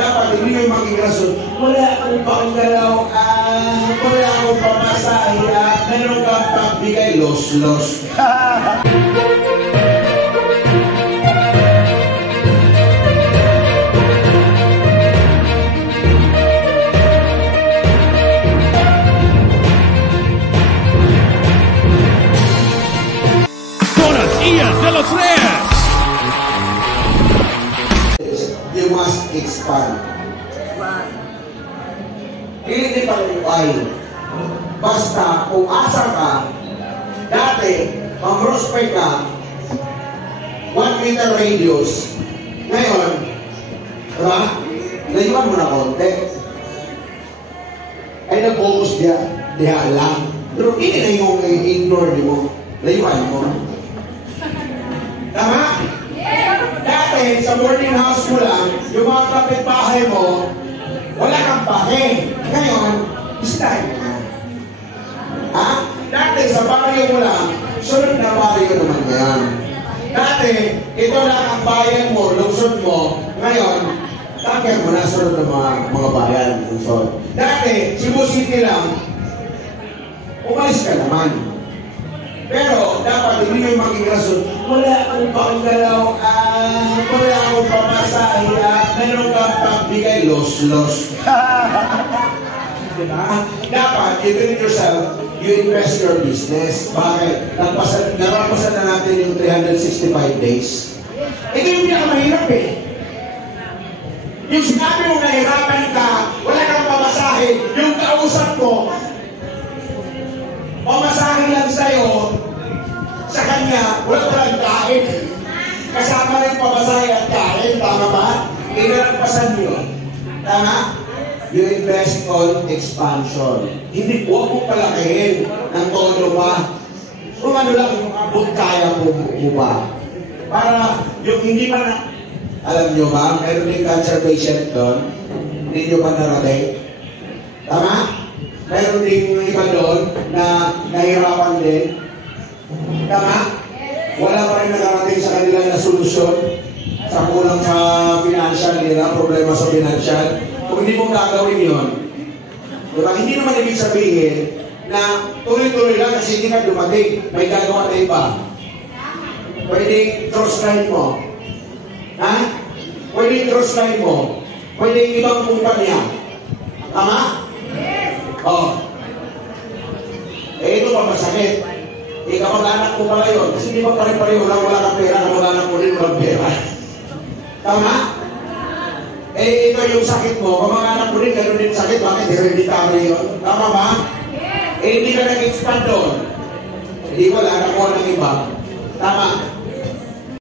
dapat hindi yung maging rason. Wala akong panggalaw, wala akong pamasahe, meron kang pagbigay, los. De los Reyes. You must expand. Hindi pa rin basta kung asa ka, dati, pang-prospect ka, 1 meter radius. Ngayon, diba? Layuan mo na konti. Ay nag-focus diya lang. Pero hindi na yung ignore mo. Layuan mo. Tama? Dati, sa boarding house mo lang, yung mga kapitbahay mo, wala kang pake. Ngayon, bisitahin mo na. Ha? Dati, sa barrio mo lang, sunod na barrio naman yan. Dati, ito lang ang bayan mo, lungsod mo. Ngayon, takyan mo na sunod na mga bayan, lungsod. Dati, Cebu City lang, umalis ka naman. Pero, dapat hindi yung maging rason. Wala akong panggalaw, wala akong pamasahe, meron kang pagbigay, los. Diba? Dapat, you treat yourself, you invest your business. Bakit? Narapasan na natin yung 365 days. Ito yung pinakamahirap eh. Yung sinabi mo nahirapan ka, wala kang pamasahe, yung kausap mo, pamasahe lang sa'yo, sa kanya, wala palang kain. Kasama rin pamasahe at kain, tama ba? Inalagpasan yun. Tama? You invest on expansion. Hindi po mo palakihin ng todo pa. Kung ano lang, kung kaya po ba. Para yung hindi pa na, alam nyo ba, meron din cancer patient doon, hindi nyo pa narating. Tama? Meron din iba doon na nahirapan din. Tama? Wala pa rin nakarating sa kanila na solusyon sa kulang sa financial nila, problema sa financial. Kung hindi mo gagawin yun, diba? Hindi naman ibig sabihin na tuloy-tuloy lang kasi hindi ka dumating. May gagawa na iba. Pwede cross-line mo. Ha? Pwede cross-line mo. Pwede ibang kumpanya. Tama? Oh. Ito pa masakit. Kamag-anak ko pala yun. Kasi di ba pare-pareho lang wala kang pera, kamag-anak ko rin walang pera. Tama? Ito yung sakit mo. Kamag-anak ko rin, gano'n din sakit. Bakit? Hereditary yun. Tama ba? Hindi ka nag-expand doon. Hindi wala, nakuha ng iba. Tama?